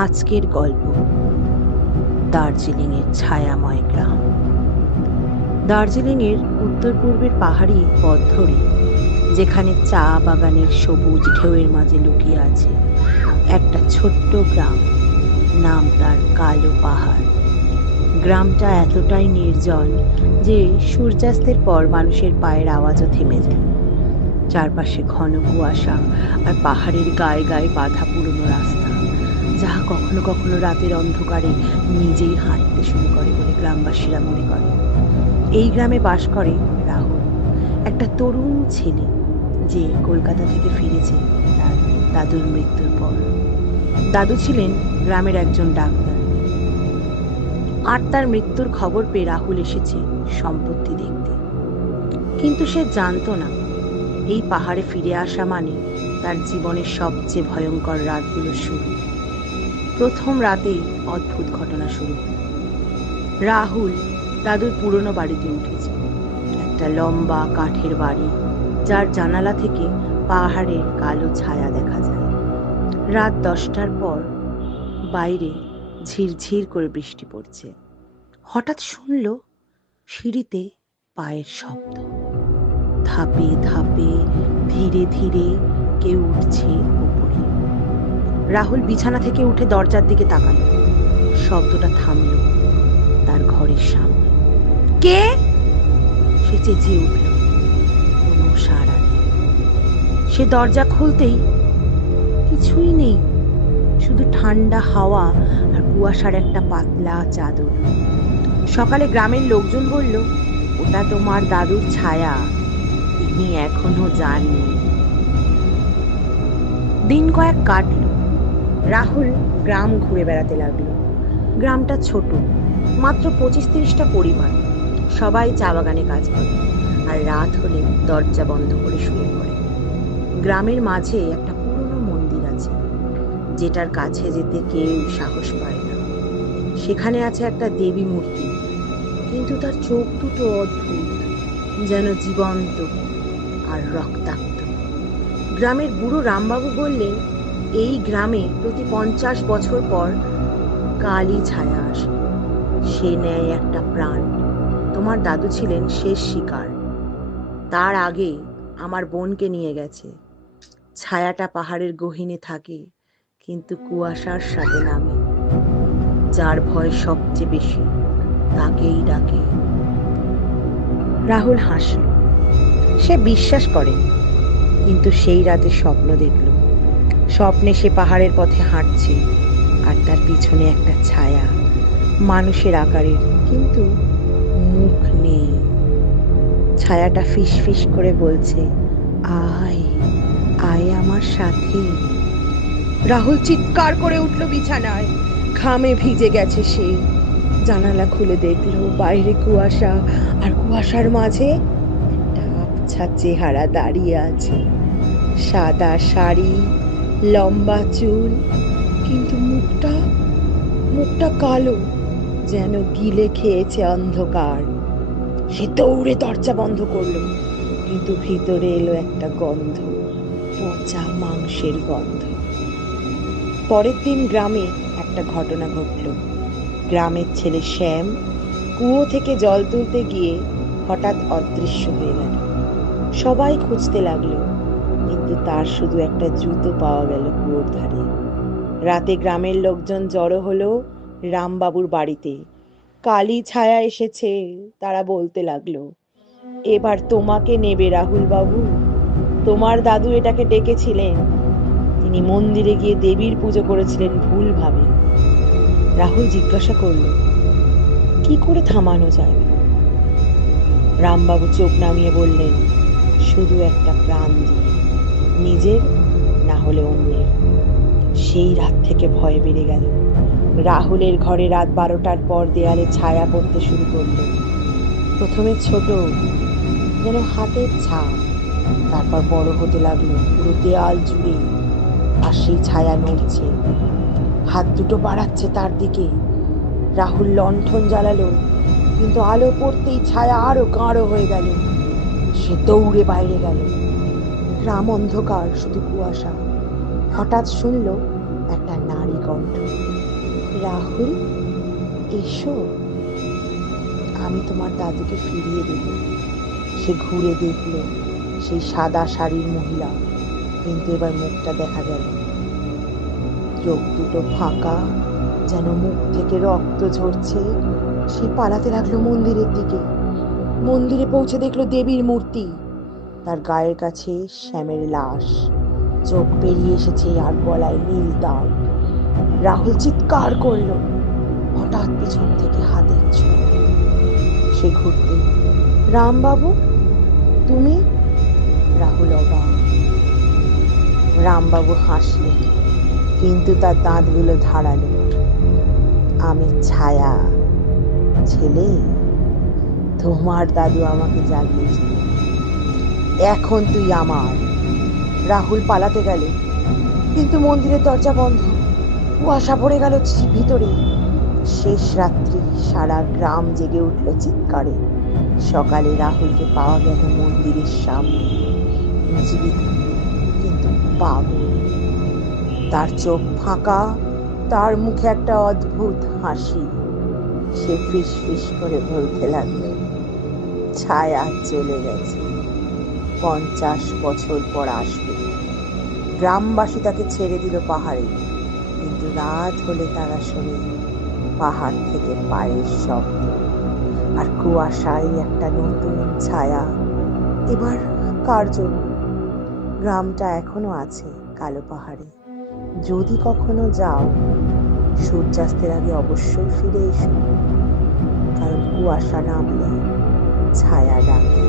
আজকের গল্প দার্জিলিংয়ের ছায়াময় গ্রাম। দার্জিলিংয়ের উত্তর পূর্বের পাহাড়ি পথ ধরে, যেখানে চা বাগানের সবুজ ঢেউয়ের মাঝে লুকিয়ে আছে একটা ছোট্ট গ্রাম, নাম তার কালো পাহাড়। গ্রামটা এতটাই নির্জন যে সূর্যাস্তের পর মানুষের পায়ের আওয়াজও থেমে যায়। চারপাশে ঘন কুয়াশা আর পাহাড়ের গায়ে গায়ে বাঁধা পুরনো রাস্তা, যা কখনো কখনো রাতের অন্ধকারে নিজেই হাঁটতে শুরু করে বলে গ্রামবাসীরা মনে করে। এই গ্রামে বাস করে রাহুল, একটা তরুণ ছেলে যে কলকাতা থেকে ফিরেছে তার দাদুর মৃত্যুর পর। দাদু ছিলেন গ্রামের একজন ডাক্তার, আর তার মৃত্যুর খবর পেয়ে রাহুল এসেছে সম্পত্তি দেখতে। কিন্তু সে জানতো না, এই পাহাড়ে ফিরে আসা মানে তার জীবনের সবচেয়ে ভয়ঙ্কর রাতগুলো শুরু। প্রথম রাতেই অদ্ভুত ঘটনা শুরু। রাহুল দাদুর পুরনো বাড়িতে উঠেছে, একটা লম্বা কাঠের বাড়ি যার জানালা থেকে পাহাড়ের কালো ছায়া দেখা যায়। রাত 10টার পর বাইরে ঝিরঝির করে বৃষ্টি পড়ছে। হঠাৎ শুনল সিঁড়িতে পায়ের শব্দ, ধাপে ধাপে ধীরে ধীরে কেউ উঠছে উপরে। রাহুল বিছানা থেকে উঠে দরজার দিকে তাকালো। শব্দটা থামলো তার ঘরের সামনে। কে? সে চেঁচিয়ে উঠল। কোনো সাড়া নেই। সে দরজা খুলতেই কিছুই নেই, শুধু ঠান্ডা হাওয়া আর কুয়াশার একটা পাতলা চাদর। সকালে গ্রামের লোকজন বলল, ওটা তোমার দাদুর ছায়া, তিনি এখনো যাননি। দিন কয়েক কাটল। রাহুল গ্রাম ঘুরে বেড়াতে লাগলো। গ্রামটা ছোট, মাত্র 25-30টা পরিবার। সবাই চা বাগানে কাজ করে, আর রাত হলে দরজা বন্ধ করে শুয়ে পড়ে। গ্রামের মাঝে একটা পুরনো মন্দির আছে, যেটার কাছে যেতে কেউ সাহস পায় না। সেখানে আছে একটা দেবী মূর্তি, কিন্তু তার চোখ দুটো অদ্ভুত, যেন জীবন্ত আর রক্তাক্ত। গ্রামের বুড়ো রামবাবু বললেন, এই গ্রামে প্রতি 50 বছর পর কালী ছায়া আসে, সে নেয় একটা প্রাণ। তোমার দাদু ছিলেন শেষ শিকার, তার আগে আমার বোনকে নিয়ে গেছে। ছায়াটা পাহাড়ের গহীনে থাকে, কিন্তু কুয়াশার সাথে নামে। যার ভয় সবচেয়ে বেশি তাকেই ডাকে। রাহুল হাসল। সে বিশ্বাস করে, কিন্তু সেই রাতে স্বপ্ন দেখল। স্বপ্নে সে পাহাড়ের পথে হাঁটছে, আর তার পিছনে একটা ছায়া, মানুষের আকারের, কিন্তু মুখ নেই। ছায়াটা ফিস ফিস করে বলছে, আয় আয় আমার সাথে। রাহুল চিৎকার করে উঠল বিছানায়। ঘামে ভিজে গেছে সে। জানালা খুলে দেখলো বাইরে কুয়াশা, আর কুয়াশার মাঝে একটা আবছা চেহারা দাঁড়িয়ে আছে। সাদা শাড়ি, লম্বা চুল, কিন্তু মুখটা মুখটা কালো, যেন গিলে খেয়েছে অন্ধকার। সে দৌড়ে দরজা বন্ধ করলো, কিন্তু ভিতরে এলো একটা গন্ধ, পচা মাংসের গন্ধ। পরের দিন গ্রামে একটা ঘটনা ঘটল। গ্রামের ছেলে শ্যাম কুয়ো থেকে জল তুলতে গিয়ে হঠাৎ অদৃশ্য হয়ে গেল। সবাই খুঁজতে লাগলো, কিন্তু তার শুধু একটা জুতো পাওয়া গেল কুয়োর ধারে। রাতে গ্রামের লোকজন জড়ো হলো রামবাবুর বাড়িতে। কালী ছায়া এসেছে, তারা বলতে লাগলো, এবার তোমাকে নেবে রাহুল বাবু। তোমার দাদু এটাকে ডেকেছিলেন, তিনি মন্দিরে গিয়ে দেবীর পুজো করেছিলেন ভুলভাবে। রাহুল জিজ্ঞাসা করল, কি করে থামানো যায়? রামবাবু চোখ নামিয়ে বললেন, শুধু একটা প্রাণ দিয়ে, নিজের না হলে অন্যের। সেই রাত থেকে ভয় বেড়ে গেল। রাহুলের ঘরে রাত 12টার পর দেয়ালে ছায়া পড়তে শুরু করলো। প্রথমে ছোট, যেন হাতের ছাপ, তারপর বড় হতে লাগলো পুরো দেয়াল জুড়ে। আর সেই ছায়া নড়ছে, হাত দুটো বাড়াচ্ছে তার দিকে। রাহুল লণ্ঠন জ্বালালো, কিন্তু আলো পড়তেই ছায়া আরো গাঢ় হয়ে গেল। সে দৌড়ে বাইরে গেল। গ্রাম অন্ধকার, শুধু কুয়াশা। হঠাৎ শুনল একটা নারী কণ্ঠ, রাহুল, এসো, আমি তোমার দাদুকে ফিরিয়ে দেব। সে ঘুরে দেখল সেই সাদা শাড়ির মহিলা, কিন্তু এবার মুখটা দেখা গেল চোখ দুটো ফাঁকা, যেন মুখ থেকে রক্ত ঝরছে। সে পালাতে লাগলো মন্দিরের দিকে। মন্দিরে পৌঁছে দেখলো দেবীর মূর্তি, তার গায়ের কাছে শ্যামের লাশ, চোখ বেরিয়ে এসেছে আর গলায় নীল দাগ। রাহুল চিৎকার করলো। হঠাৎ পিছন থেকে হাতের ছোঁয়া। সে ঘুরতে, রামবাবু, তুমি? রাহুল অবাক। রামবাবু হাসলেন, কিন্তু তার দাঁতগুলো ধারালো। আমি ছায়া, ছেলে, তোমার দাদু আমাকে জাগিয়েছিল, এখন তুই আমার। রাহুল পালাতে গেল, কিন্তু মন্দিরের দরজা বন্ধ, কুয়াশা পড়ে গেল ভিতরে। শেষ রাত্রি, সারা গ্রাম জেগে উঠল চিৎকারে। সকালে রাহুলকে পাওয়া গেল মন্দিরের সামনে, জীবিত কিন্তু পাগল। তার চোখ ফাঁকা, তার মুখে একটা অদ্ভুত হাসি। সে ফিস ফিস করে বলতে লাগলো, ছায়া চলে গেছে, 50 বছর পর আসবে। গ্রামবাসী তাকে ছেড়ে দিল পাহাড়ে, কিন্তু রাত হলে তারা শোনে পাহাড় থেকে পায়ের শব্দ, আর কুয়াশায় একটা নতুন ছায়া। এবার কার জন্য? গ্রামটা এখনো আছে কালো পাহাড়ে। যদি কখনো যাও, সূর্যাস্তের আগে অবশ্যই ফিরে এসো, কারণ কুয়াশা নামলে ছায়া ডাকে।